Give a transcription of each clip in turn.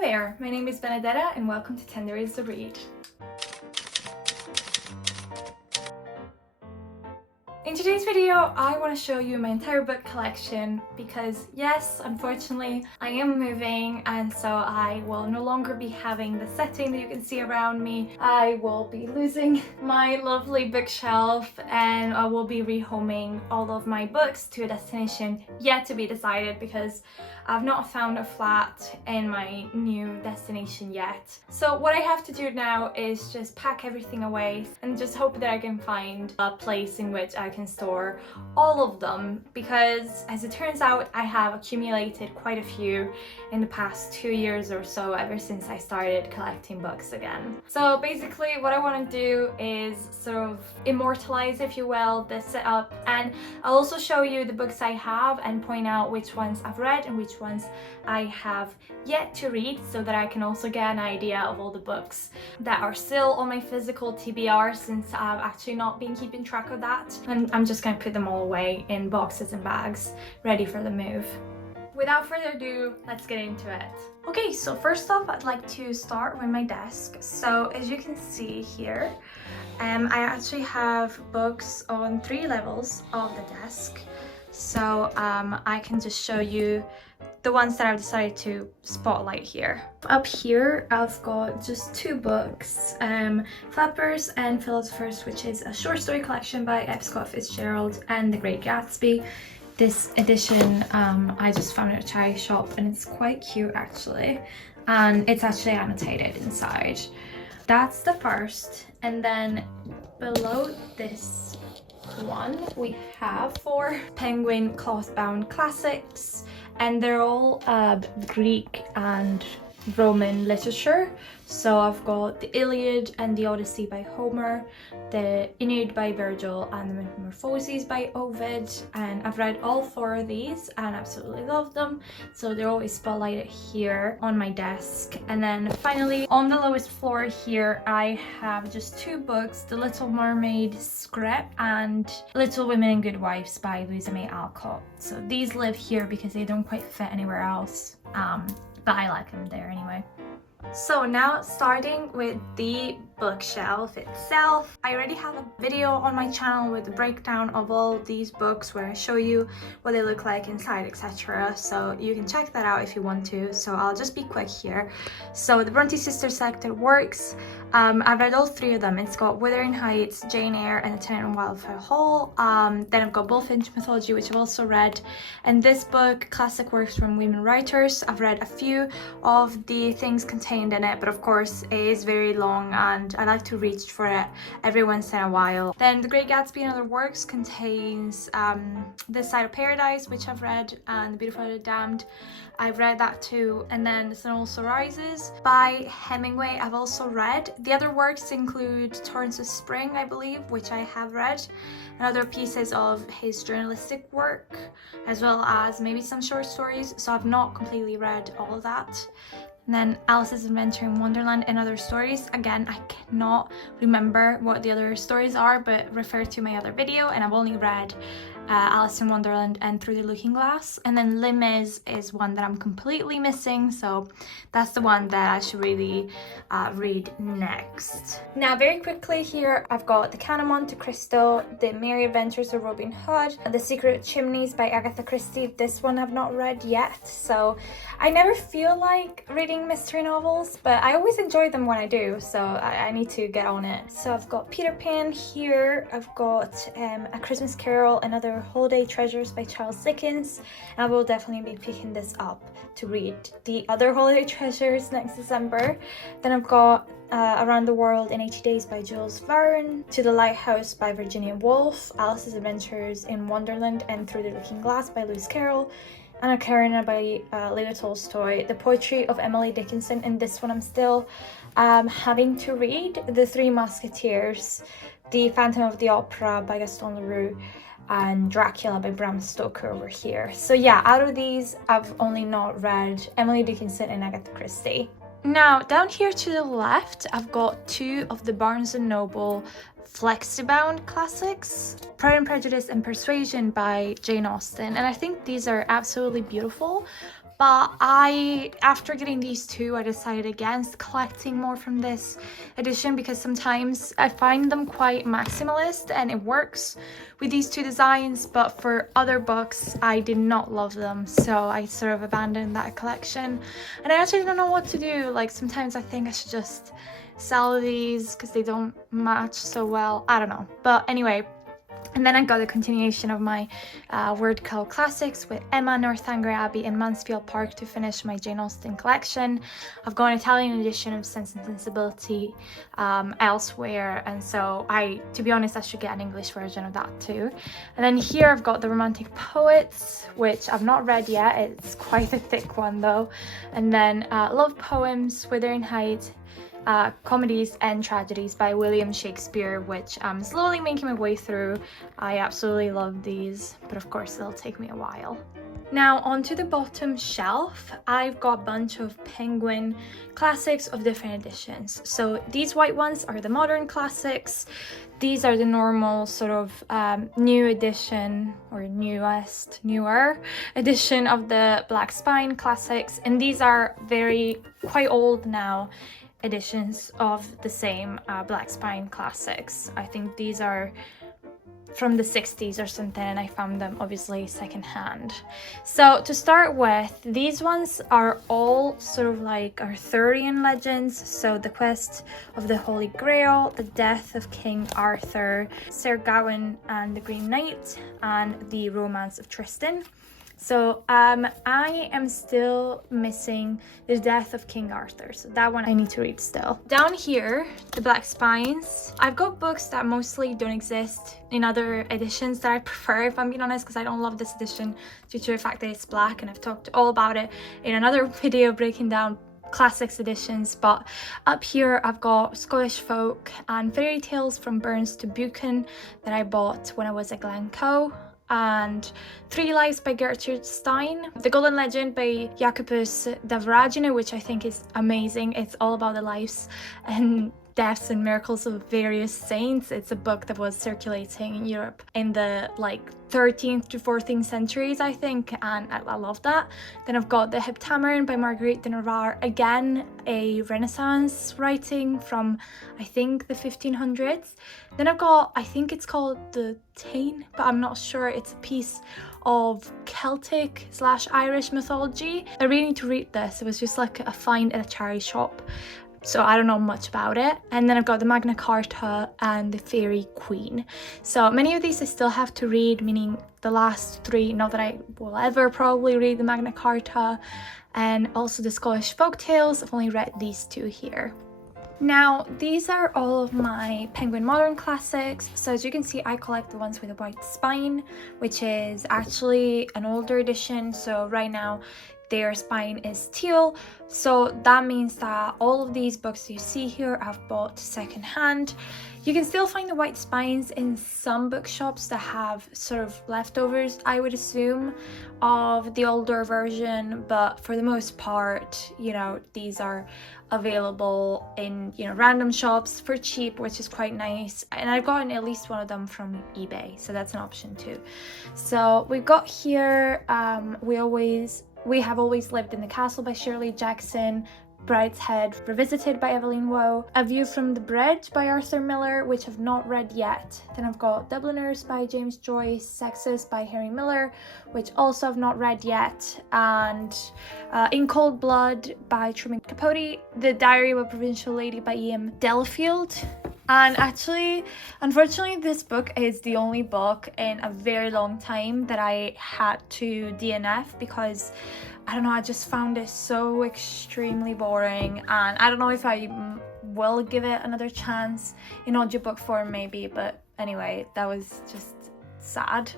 Hello there, my name is Benedetta and welcome to Tender is the Read. In today's video, I want to show you my entire book collection because yes, unfortunately, I am moving and so I will no longer be having the setting that you can see around me. I will be losing my lovely bookshelf and I will be rehoming all of my books to a destination yet to be decided because I've not found a flat in my new destination yet. So what I have to do now is just pack everything away and just hope that I can find a place in which I can store all of them, because as it turns out I have accumulated quite a few in the past 2 years or so, ever since I started collecting books again. So basically what I want to do is sort of immortalize, if you will, this setup, and I'll also show you the books I have and point out which ones I've read and which ones I have yet to read, so that I can also get an idea of all the books that are still on my physical TBR, since I've actually not been keeping track of that, and I'm just gonna put them all away in boxes and bags ready for the move. Without further ado, let's get into it. Okay, so first off, I'd like to start with my desk. So as you can see here, I actually have books on 3 levels of the desk. So I can just show you the ones that I've decided to spotlight here. Up here, I've got just 2 books, Flappers and Philosophers, which is a short story collection by F. Scott Fitzgerald and The Great Gatsby. This edition I just found at a charity shop and it's quite cute actually, and it's actually annotated inside. That's the first, and then below this one we have 4 Penguin cloth-bound classics, and they're all Greek and Roman literature. So I've got the Iliad and the Odyssey by Homer, the Aeneid by Virgil, and the Metamorphoses by Ovid, and I've read all 4 of these and absolutely love them, so they're always spotlighted here on my desk. And then finally, on the lowest floor here, I have just 2 books, The Little Mermaid script and Little Women and Good Wives by Louisa May Alcott. So these live here because they don't quite fit anywhere else, but I like them there anyway. So now starting with the bookshelf itself, I already have a video on my channel with a breakdown of all these books where I show you what they look like inside, etc. So you can check that out if you want to, so I'll just be quick here. So the Bronte Sisters selected works, I've read all 3 of them. It's got Wuthering Heights, Jane Eyre and The Tenant in Wildfire Hall. Then I've got Bullfinch Mythology, which I've also read, and this book, Classic Works from Women Writers. I've read a few of the things contained in it, but of course it is very long and I like to reach for it every once in a while. Then The Great Gatsby and Other Works contains This Side of Paradise, which I've read, and The Beautiful and the Damned. I've read that too. And then The Sun Also Rises by Hemingway I've also read. The other works include Torrents of Spring, I believe, which I have read, and other pieces of his journalistic work, as well as maybe some short stories, so I've not completely read all of that. And then Alice's Adventure in Wonderland and Other Stories. Again, I cannot remember what the other stories are, but refer to my other video, and I've only read Alice in Wonderland and Through the Looking Glass. And then Les Mis is one that I'm completely missing, so that's the one that I should really read next. Now very quickly here, I've got The Count of Monte Cristo, The Merry Adventures of Robin Hood, The Secret Chimneys by Agatha Christie. This one I've not read yet, so I never feel like reading mystery novels, but I always enjoy them when I do, so I need to get on it. So I've got Peter Pan here, I've got A Christmas Carol and Other Holiday Treasures by Charles Dickens, and I will definitely be picking this up to read the other holiday treasures next December. Then I've got Around the World in 80 Days by Jules Verne, To the Lighthouse by Virginia Woolf, Alice's Adventures in Wonderland and Through the Looking Glass by Lewis Carroll, Anna Karenina by Leo Tolstoy, The Poetry of Emily Dickinson, and this one I'm still having to read, The Three Musketeers, The Phantom of the Opera by Gaston Leroux, and Dracula by Bram Stoker over here. So yeah, out of these, I've only not read Emily Dickinson and Agatha Christie. Now, down here to the left, I've got 2 of the Barnes & Noble Flexibound classics, Pride and Prejudice and Persuasion by Jane Austen, and I think these are absolutely beautiful, But after getting these two, I decided against collecting more from this edition because sometimes I find them quite maximalist and it works with these two designs, but for other books I did not love them, so I sort of abandoned that collection. And I actually don't know what to do. Like, sometimes I think I should just sell these because they don't match so well. I don't know. But anyway, and then I got a continuation of my Word Cloud Classics with Emma, Northanger Abbey and Mansfield Park to finish my Jane Austen collection. I've got an Italian edition of Sense and Sensibility elsewhere, and so to be honest, I should get an English version of that too. And then here I've got the Romantic Poets, which I've not read yet. It's quite a thick one though. And then Love Poems, Wuthering Heights, Comedies and Tragedies by William Shakespeare, which I'm slowly making my way through. I absolutely love these, but of course it'll take me a while. Now onto the bottom shelf, I've got a bunch of Penguin classics of different editions. So these white ones are the modern classics. These are the normal sort of new edition or newer edition of the Black Spine classics, and these are quite old now editions of the same Black Spine classics. I think these are from the 60s or something, and I found them obviously secondhand. So to start with, these ones are all sort of like Arthurian legends. So the Quest of the Holy Grail, the Death of King Arthur, Sir Gawain and the Green Knight, and the Romance of Tristan. So I am still missing the Death of King Arthur, so that one I need to read still. Down here, the Black Spines, I've got books that mostly don't exist in other editions that I prefer, if I'm being honest, because I don't love this edition due to the fact that it's black, and I've talked all about it in another video breaking down classics editions. But up here I've got Scottish Folk and Fairy Tales from Burns to Buchan that I bought when I was at Glencoe, and Three Lives by Gertrude Stein, The Golden Legend by Jacobus Davragine, which I think is amazing. It's all about the lives and deaths and miracles of various saints. It's a book that was circulating in Europe in the 13th to 14th centuries, I think, and I love that. Then I've got The Heptameron by Marguerite de Navarre, again a Renaissance writing from I think the 1500s. Then I've got, I think it's called The Táin, but I'm not sure. It's a piece of Celtic/Irish mythology. I really need to read this. It was just like a find at a charity shop, so I don't know much about it. And then I've got the Magna Carta and the Fairy Queen. So many of these I still have to read, meaning the last three, not that I will ever probably read the Magna Carta, and also the Scottish folk tales. I've only read these two here. Now, these are all of my Penguin Modern classics. So as you can see, I collect the ones with a white spine, which is actually an older edition. So right now, their spine is teal, so that means that all of these books you see here I've bought secondhand. You can still find the white spines in some bookshops that have sort of leftovers, I would assume, of the older version, but for the most part, you know, these are available in, you know, random shops for cheap, which is quite nice. And I've gotten at least one of them from eBay, so that's an option too. So we've got here We Have Always Lived in the Castle by Shirley Jackson, Brideshead Revisited by Evelyn Waugh, A View from the Bridge by Arthur Miller, which I've not read yet. Then I've got Dubliners by James Joyce, Sexes by Henry Miller, which also I've not read yet, and In Cold Blood by Truman Capote, The Diary of a Provincial Lady by E.M. Delafield. And actually, unfortunately, this book is the only book in a very long time that I had to DNF because, I don't know, I just found it so extremely boring, and I don't know if I will give it another chance in audiobook form maybe, but anyway, that was just sad.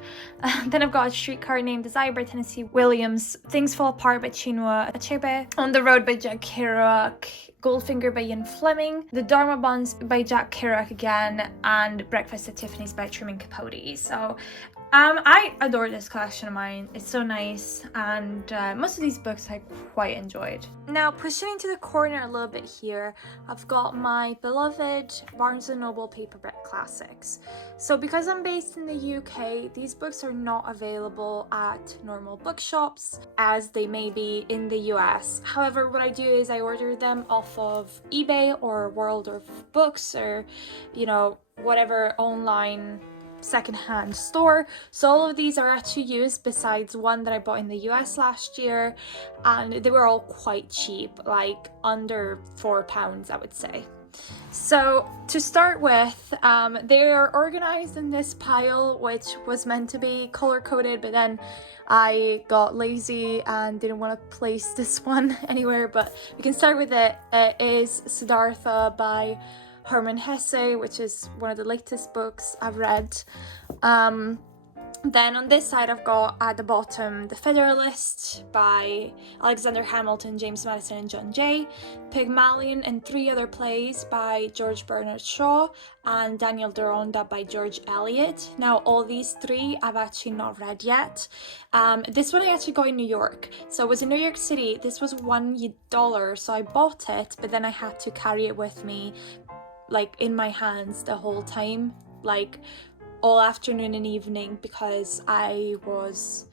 Then I've got A Streetcar Named Desire by Tennessee Williams, Things Fall Apart by Chinua Achebe, On the Road by Jack Kerouac, Goldfinger by Ian Fleming, The Dharma Buns by Jack Kerouac again, and Breakfast at Tiffany's by Truman Capote. So I adore this collection of mine. It's so nice, and most of these books I quite enjoyed. Now, pushing into the corner a little bit here, I've got my beloved Barnes & Noble paperback classics. So because I'm based in the UK, these books are not available at normal bookshops as they may be in the US. However, what I do is I order them off of eBay or World of Books, or, you know, whatever online secondhand store. So all of these are actually used, besides one that I bought in the US last year, and they were all quite cheap, like under £4, I would say. So to start with, they are organized in this pile, which was meant to be color coded, but then I got lazy and didn't want to place this one anywhere. But we can start with it. It is Siddhartha by Hermann Hesse, which is one of the latest books I've read. Then on this side I've got at the bottom The Federalist by Alexander Hamilton, James Madison and John Jay, Pygmalion and Three Other Plays by George Bernard Shaw, and Daniel Deronda by George Eliot. Now all these three I've actually not read yet. This one I actually got in New York. So it was in New York City. This was $1, so I bought it, but then I had to carry it with me, like in my hands the whole time, like all afternoon and evening, because I was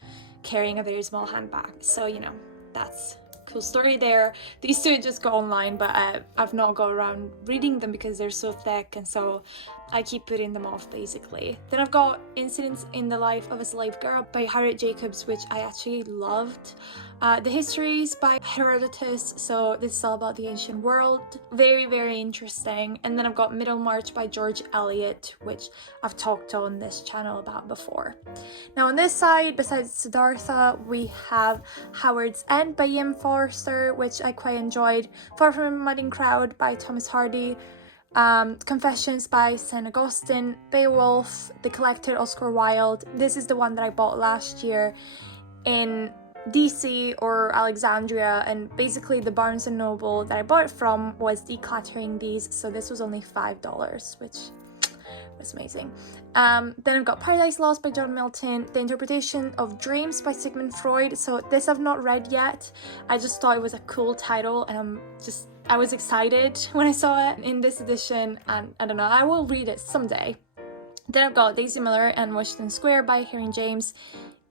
carrying a very small handbag. So, you know, that's a cool story there. These two just go online, but I've not got around reading them because they're so thick, and so I keep putting them off basically. Then I've got Incidents in the Life of a Slave Girl by Harriet Jacobs, which I actually loved. The Histories by Herodotus, so this is all about the ancient world. Very, very interesting. And then I've got Middlemarch by George Eliot, which I've talked on this channel about before. Now on this side, besides Siddhartha, we have Howard's End by Ian Forster, which I quite enjoyed. Far from a Madding Crowd by Thomas Hardy. Confessions by St. Augustine, Beowulf, The Collected, Oscar Wilde. This is the one that I bought last year in DC or Alexandria, and basically the Barnes & Noble that I bought it from was decluttering these, so this was only $5, which was amazing. Then I've got Paradise Lost by John Milton, The Interpretation of Dreams by Sigmund Freud. So this I've not read yet. I just thought it was a cool title, and I was excited when I saw it in this edition, and I don't know, I will read it someday. Then I've got Daisy Miller and Washington Square by Henry James,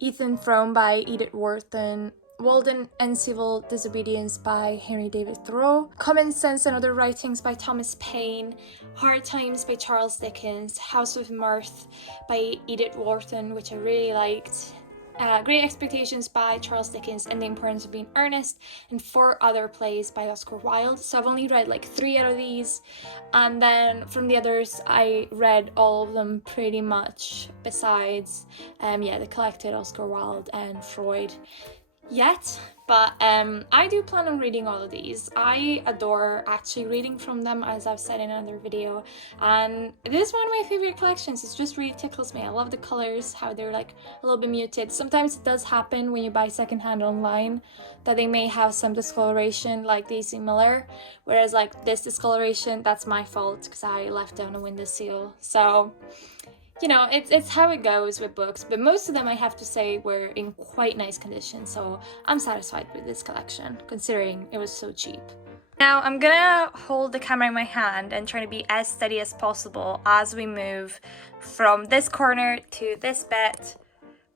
Ethan Frome by Edith Wharton, Walden and Civil Disobedience by Henry David Thoreau, Common Sense and Other Writings by Thomas Paine, Hard Times by Charles Dickens, House of Mirth by Edith Wharton, which I really liked, Great Expectations by Charles Dickens, and The Importance of Being Earnest, and Four Other Plays by Oscar Wilde. So I've only read like 3 out of these, and then from the others I read all of them pretty much, besides The Collected, Oscar Wilde and Freud yet. But I do plan on reading all of these. I adore actually reading from them, as I've said in another video, and this is one of my favorite collections. It just really tickles me. I love the colors, how they're like a little bit muted. Sometimes it does happen when you buy secondhand online that they may have some discoloration, like Daisy Miller, whereas like this discoloration, that's my fault because I left down a windowsill. So, you know, it's how it goes with books, but most of them I have to say were in quite nice condition, so I'm satisfied with this collection, considering it was so cheap. Now I'm gonna hold the camera in my hand and try to be as steady as possible as we move from this corner to this bit,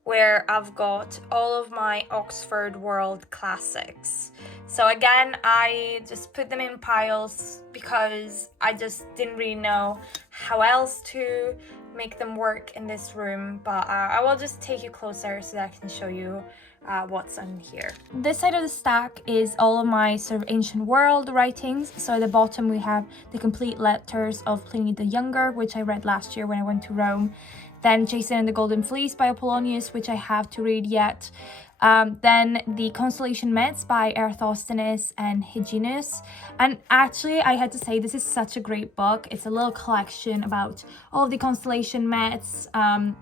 where I've got all of my Oxford World classics. So again, I just put them in piles because I just didn't really know how else to make them work in this room, but I will just take you closer so that I can show you what's in here. This side of the stack is all of my sort of ancient world writings. So at the bottom we have the complete letters of Pliny the Younger, which I read last year when I went to Rome. Then Jason and the Golden Fleece by Apollonius, which I have to read yet. Then the Constellation Myths by Eratosthenes and Hyginus. And actually, I had to say, this is such a great book. It's a little collection about all of the constellation myths,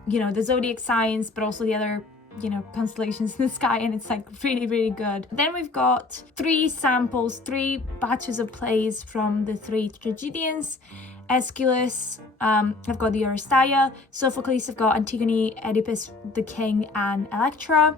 you know, the zodiac signs, but also the other, you know, constellations in the sky, and it's like really, really good. Then we've got 3 samples, 3 batches of plays from the 3 tragedians: Aeschylus, I've got the Eurystheia. Sophocles, I've got Antigone, Oedipus, the King, and Electra.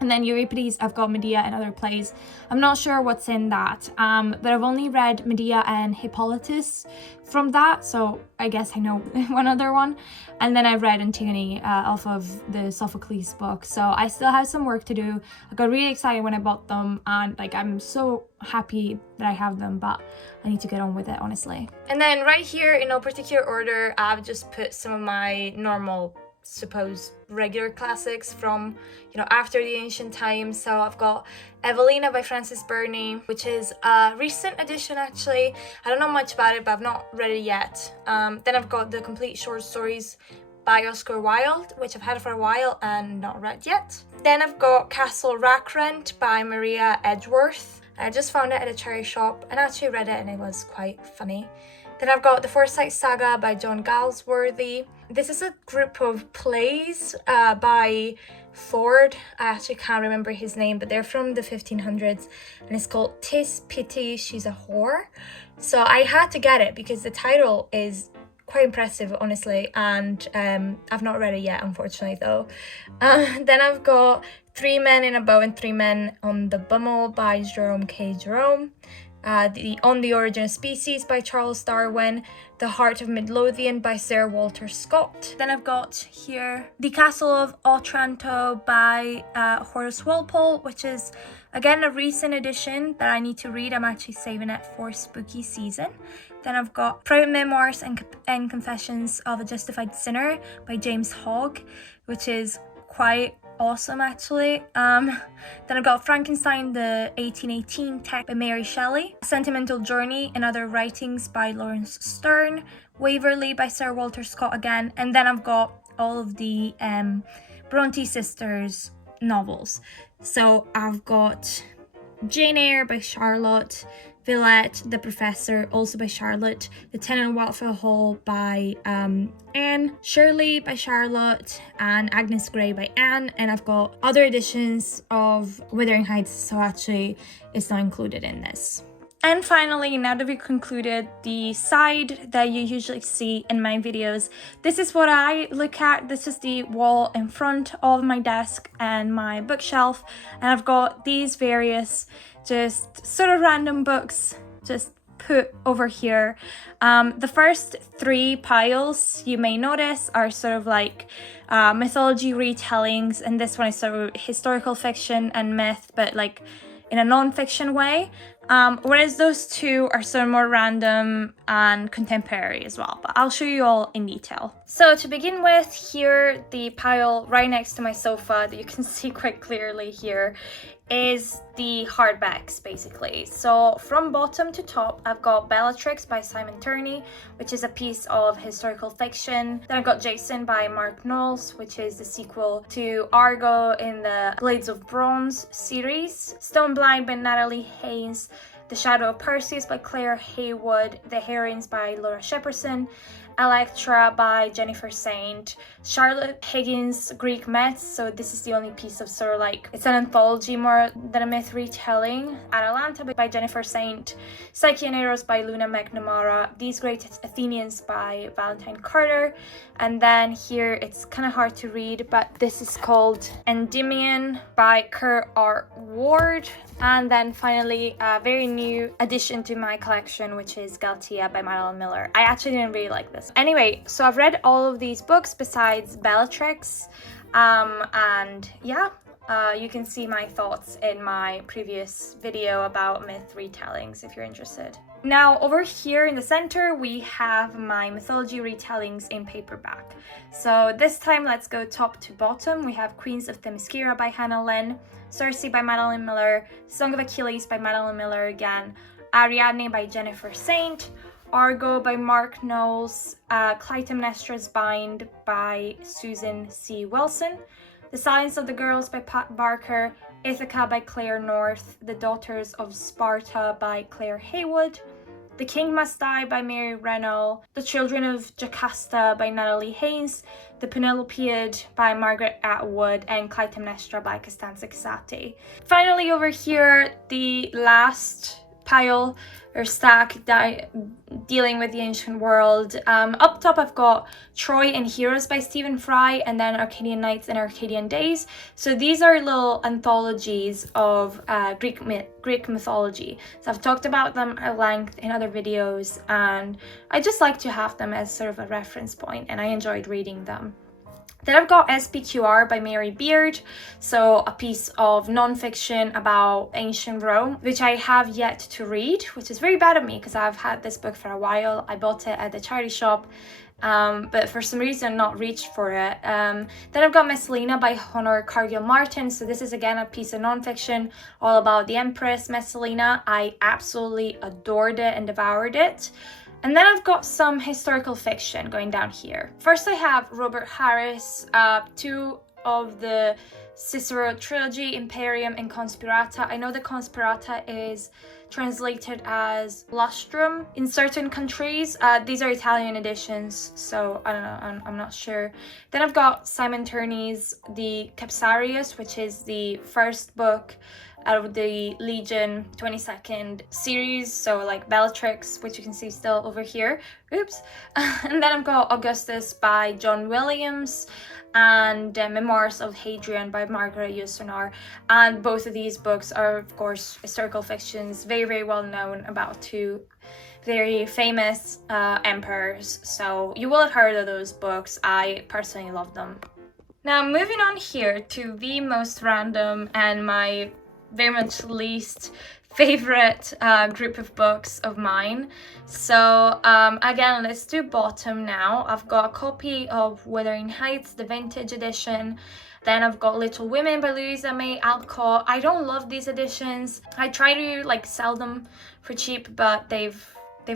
And then Euripides, I've got Medea and other plays. I'm not sure what's in that, but I've only read Medea and Hippolytus from that, so I guess I know one other one. And then I've read Antigone off of the Sophocles book, so I still have some work to do. I got really excited when I bought them, and like I'm so happy that I have them, but I need to get on with it, honestly. And then right here, in no particular order, I've just put some of my normal, suppose regular classics from, you know, after the ancient times. So I've got Evelina by Frances Burney, which is a recent edition actually. I don't know much about it, but I've not read it yet. Then I've got the complete short stories by Oscar Wilde, which I've had for a while and not read yet. Then I've got Castle Rackrent by Maria Edgeworth. I just found it at a charity shop and actually read it, and it was quite funny. Then I've got The Forsyte Saga by John Galsworthy. This is a group of plays by Ford. I actually can't remember his name, but they're from the 1500s, and it's called 'Tis Pity She's a Whore. So I had to get it because the title is quite impressive, honestly, and I've not read it yet, unfortunately, though. Then I've got Three Men in a Bow and Three Men on the Bummel by Jerome K. Jerome. On the Origin of Species by Charles Darwin, The Heart of Midlothian by Sir Walter Scott. Then I've got here The Castle of Otranto by Horace Walpole, which is again a recent edition that I need to read. I'm actually saving it for spooky season. Then I've got Private Memoirs and Confessions of a Justified Sinner by James Hogg, which is quite awesome actually. Then I've got Frankenstein, the 1818 text by Mary Shelley, Sentimental Journey and Other Writings by Lawrence Sterne, Waverley by Sir Walter Scott again, and then I've got all of the Bronte sisters novels. So I've got Jane Eyre by Charlotte, Villette, The Professor, also by Charlotte, The Tenant of Watford Hall by Anne, Shirley by Charlotte, and Agnes Grey by Anne, and I've got other editions of Wuthering Heights, so actually it's not included in this. And finally, now that we've concluded the side that you usually see in my videos, this is what I look at. This is the wall in front of my desk and my bookshelf, and I've got these various just sort of random books just put over here. The first three piles you may notice are sort of like mythology retellings, and this one is sort of historical fiction and myth, but like in a non-fiction way. Whereas those two are sort of more random and contemporary as well, but I'll show you all in detail. So to begin with, here, the pile right next to my sofa that you can see quite clearly here is the hardbacks, basically. So from bottom to top, I've got Bellatrix by Simon Turney, which is a piece of historical fiction. Then I've got Jason by Mark Knowles, which is the sequel to Argo in the Blades of Bronze series. Stone Blind by Natalie Haynes, The Shadow of Perseus by Claire Haywood, The Heroines by Laura Shepperson, Electra by Jennifer Saint, Charlotte Higgins' Greek Myths, so this is the only piece of sort of like, it's an anthology more than a myth retelling, Atalanta by Jennifer Saint, Psyche and Eros by Luna McNamara, These Great Athenians by Valentine Carter, and then here it's kind of hard to read, but this is called Endymion by Kerr R. Ward. And then finally, a very new addition to my collection, which is Galatea by Madeline Miller. I actually didn't really like this. Anyway, so I've read all of these books besides Bellatrix, and yeah, you can see my thoughts in my previous video about myth retellings if you're interested. Now over here in the center we have my mythology retellings in paperback. So this time let's go top to bottom. We have Queens of Themyscira by Hannah Lynn, Circe by Madeline Miller, Song of Achilles by Madeline Miller again, Ariadne by Jennifer Saint, Argo by Mark Knowles, Clytemnestra's Bind by Susan C. Wilson, The Silence of the Girls by Pat Barker, Ithaca by Claire North, The Daughters of Sparta by Claire Haywood, The King Must Die by Mary Renault, The Children of Jocasta by Natalie Haynes, The Penelopiad by Margaret Atwood, and Clytemnestra by Costanza Casati. Finally over here, the last pile or stack dealing with the ancient world. Up top I've got Troy and Heroes by Stephen Fry, and then Arcadian Nights and Arcadian Days. So these are little anthologies of Greek mythology. So I've talked about them at length in other videos, and I just like to have them as sort of a reference point, and I enjoyed reading them. Then I've got SPQR by Mary Beard, so a piece of non-fiction about ancient Rome, which I have yet to read, which is very bad of me because I've had this book for a while. I bought it at the charity shop, but for some reason not reached for it. Then I've got Messalina by Honor Cargill Martin, so this is again a piece of non-fiction all about the Empress Messalina. I absolutely adored it and devoured it. And then I've got some historical fiction going down here. First I have Robert Harris, two of the Cicero trilogy, Imperium and Conspirata. I know the Conspirata is translated as lustrum in certain countries. These are Italian editions, so I don't know, I'm not sure. Then I've got Simon Turney's The Capsarius, which is the first book out of the Legion 22nd series, so like Bellatrix, which you can see still over here. Oops. And then I've got Augustus by John Williams, and Memoirs of Hadrian by Margaret Yourcenar. And both of these books are, of course, historical fictions, very, very well known about two very famous emperors. So you will have heard of those books. I personally love them. Now, moving on here to the most random and my very much least favorite group of books of mine. So again, let's do bottom now. I've got a copy of Wuthering Heights, the vintage edition. Then I've got Little Women by Louisa May Alcott. I don't love these editions. I try to like sell them for cheap, but they've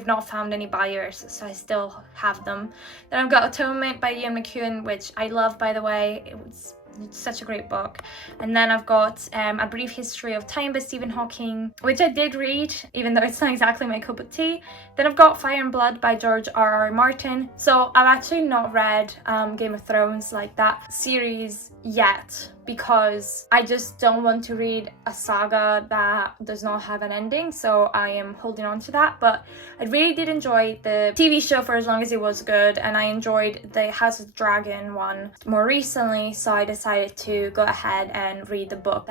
not found any buyers, so I still have them. Then I've got Atonement by Ian McEwan, which I love, by the way. It's such a great book. And then I've got A Brief History of Time by Stephen Hawking, which I did read, even though it's not exactly my cup of tea. Then I've got Fire and Blood by George R.R. Martin. So I've actually not read Game of Thrones, like that series, yet, because I just don't want to read a saga that does not have an ending, so I am holding on to that. But I really did enjoy the TV show for as long as it was good, and I enjoyed the House of the Dragon one more recently, so I decided to go ahead and read the book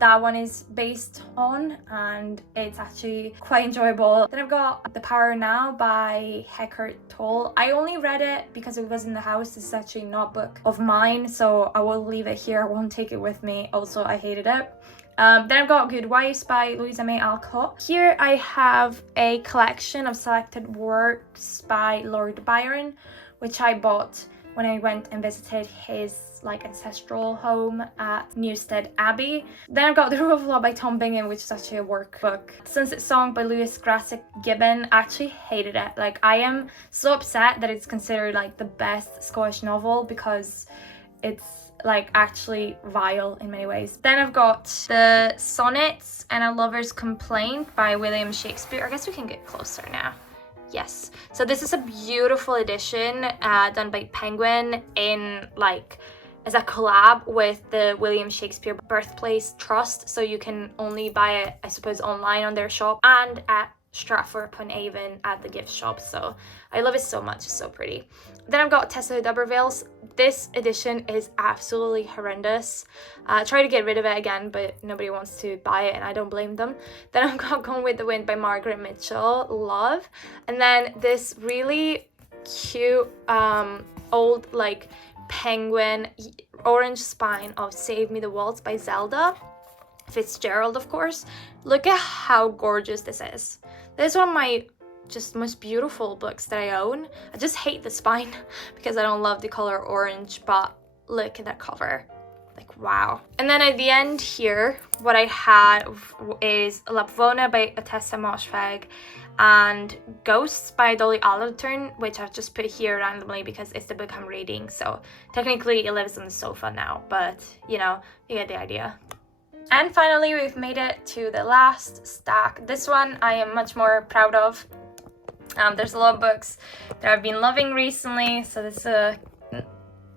that one is based on, and it's actually quite enjoyable. Then I've got The Power Now by Eckhart Tolle. I only read it because it was in the house. It's actually not a book of mine, so I will leave it here. I won't take it with me. Also, I hated it. Then I've got Good Wives by Louisa May Alcott. Here I have a collection of selected works by Lord Byron, which I bought when I went and visited his like ancestral home at Newstead Abbey. Then I've got The Rule of Law by Tom Bingham, which is actually a workbook. Sunset Song by Lewis Grassic Gibbon. I actually hated it. Like, I am so upset that it's considered like the best Scottish novel because it's like actually vile in many ways. Then I've got The Sonnets and a Lover's Complaint by William Shakespeare. I guess we can get closer now. Yes, so this is a beautiful edition done by Penguin in like as a collab with the William Shakespeare Birthplace Trust, so you can only buy it, I suppose, online on their shop and at Stratford-upon-Avon at the gift shop. So I love it so much. It's so pretty. Then I've got Tessa d'Urbervilles. This edition is absolutely horrendous. I try to get rid of it again, but nobody wants to buy it, and I don't blame them. Then I've got Gone with the Wind by Margaret Mitchell. Love. And then this really cute old like penguin orange spine of Save Me the Waltz by Zelda Fitzgerald, of course. Look at how gorgeous this is. This is one of my just most beautiful books that I own. I just hate the spine because I don't love the color orange, but look at that cover. Like, wow. And then at the end here, what I have is Lapvona by Otessa Moshfegh and Ghosts by Dolly Alderton, which I've just put here randomly because it's the book I'm reading. So technically it lives on the sofa now, but you know, you get the idea. And finally, we've made it to the last stack. This one I am much more proud of. There's a lot of books that I've been loving recently, so this is a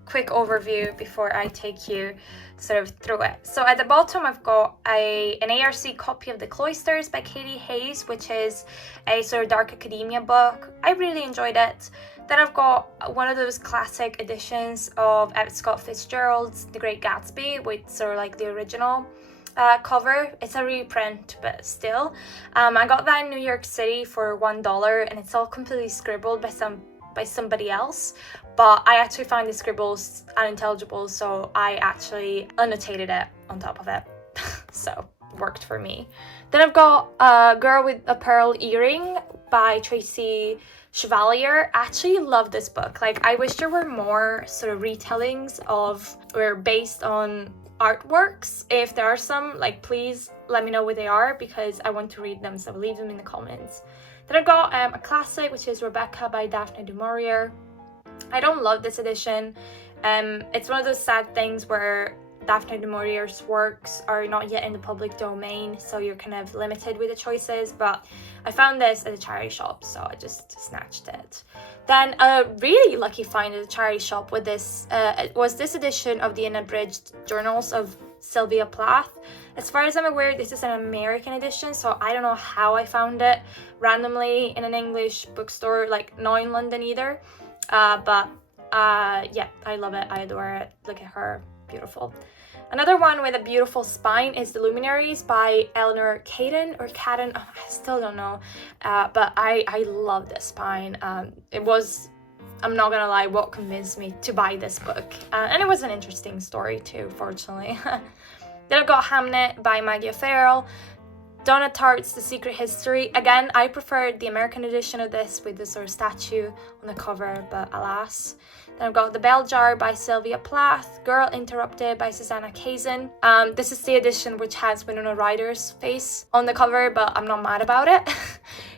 quick overview before I take you sort of through it. So at the bottom I've got an ARC copy of The Cloisters by Katie Hayes, which is a sort of dark academia book. I really enjoyed it. Then I've got one of those classic editions of F. Scott Fitzgerald's The Great Gatsby with sort of like the original cover. It's a reprint, but still. I got that in New York City for $1, and it's all completely scribbled by somebody else, but I actually found the scribbles unintelligible, so I actually annotated it on top of it. So it worked for me. Then I've got Girl with a Pearl Earring by Tracy Chevalier. I actually love this book. Like, I wish there were more sort of retellings of or based on artworks. If there are some, like, please let me know what they are, because I want to read them, so leave them in the comments. Then I've got a classic, which is Rebecca by Daphne du Maurier. I don't love this edition. It's one of those sad things where Daphne du Maurier's works are not yet in the public domain, so you're kind of limited with the choices, but I found this at a charity shop, so I just snatched it. Then a really lucky find at a charity shop with this was this edition of the Unabridged Journals of Sylvia Plath. As far as I'm aware, this is an American edition, so I don't know how I found it randomly in an English bookstore, like not in London either. But yeah, I love it. I adore it. Look at her. Beautiful. Another one with a beautiful spine is The Luminaries by Eleanor Cadden or Cadden. Oh, I still don't know. But I love this spine. It was, I'm not gonna lie, what convinced me to buy this book. And it was an interesting story too, fortunately. Then I've got Hamnet by Maggie O'Farrell. Donna Tartt's The Secret History. Again, I preferred the American edition of this with the sort of statue on the cover, but alas. Then I've got The Bell Jar by Sylvia Plath. Girl Interrupted by Susanna Kazin. This is the edition which has Winona Ryder's face on the cover, but I'm not mad about it.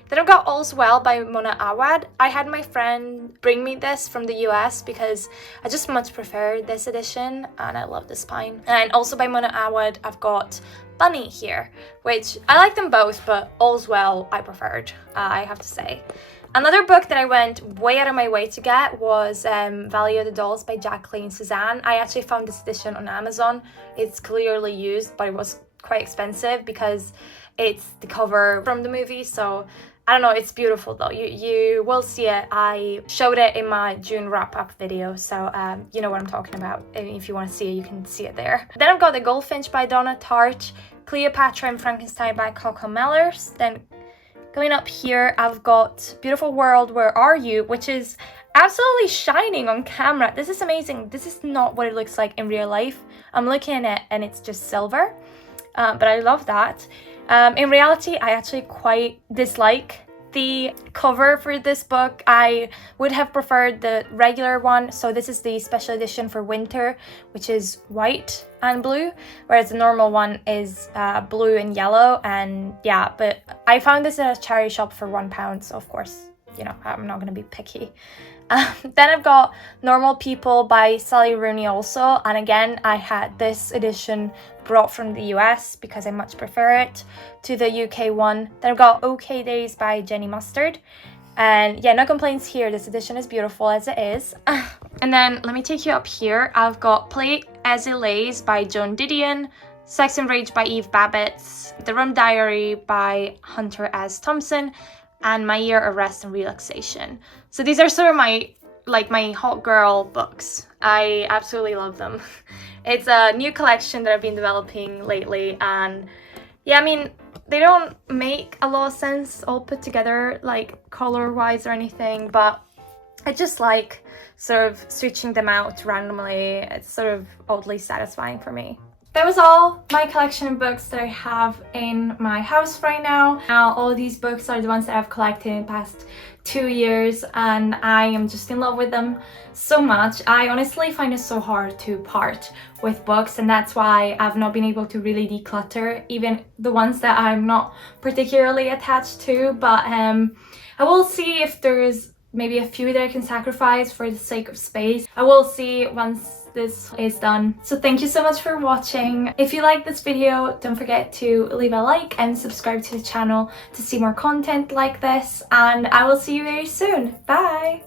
Then I've got All's Well by Mona Awad. I had my friend bring me this from the US because I just much prefer this edition, and I love the spine. And also by Mona Awad, I've got Bunny here, which I like them both, but All's Well I preferred, I have to say. Another book that I went way out of my way to get was Valley of the Dolls by Jacqueline Suzanne. I actually found this edition on Amazon. It's clearly used, but it was quite expensive because it's the cover from the movie, so I don't know, it's beautiful though. You will see it. I showed it in my June wrap-up video, so you know what I'm talking about. If you want to see it, you can see it there. Then I've got The Goldfinch by Donna Tartt, Cleopatra and Frankenstein by Coco Mellers. Then going up here, I've got Beautiful World, Where Are You?, which is absolutely shining on camera. This is amazing. This is not what it looks like in real life. I'm looking at it and it's just silver, but I love that. In reality, I actually quite dislike the cover for this book. I would have preferred the regular one. So this is the special edition for winter, which is white and blue, whereas the normal one is blue and yellow. And yeah, but I found this at a charity shop for £1, so of course, you know, I'm not gonna be picky. Then I've got Normal People by Sally Rooney also, and again I had this edition brought from the US because I much prefer it to the UK one. Then I've got OK Days by Jenny Mustard, and yeah, no complaints here. This edition is beautiful as it is. And then let me take you up here. I've got Play As It Lays by Joan Didion, Sex and Rage by Eve Babbitt, The Rum Diary by Hunter S. Thompson, and My Year of Rest and Relaxation. So these are sort of my hot girl books. I absolutely love them. It's a new collection that I've been developing lately, and yeah, I mean, they don't make a lot of sense all put together, like color-wise or anything, but I just like sort of switching them out randomly. It's sort of oddly satisfying for me. That was all my collection of books that I have in my house right now. Now, all of these books are the ones that I've collected in the past 2 years, and I am just in love with them so much. I honestly find it so hard to part with books, and that's why I've not been able to really declutter even the ones that I'm not particularly attached to. But I will see if there's maybe a few that I can sacrifice for the sake of space. I will see once this is done. So thank you so much for watching. If you like this video, don't forget to leave a like and subscribe to the channel to see more content like this, and I will see you very soon. Bye!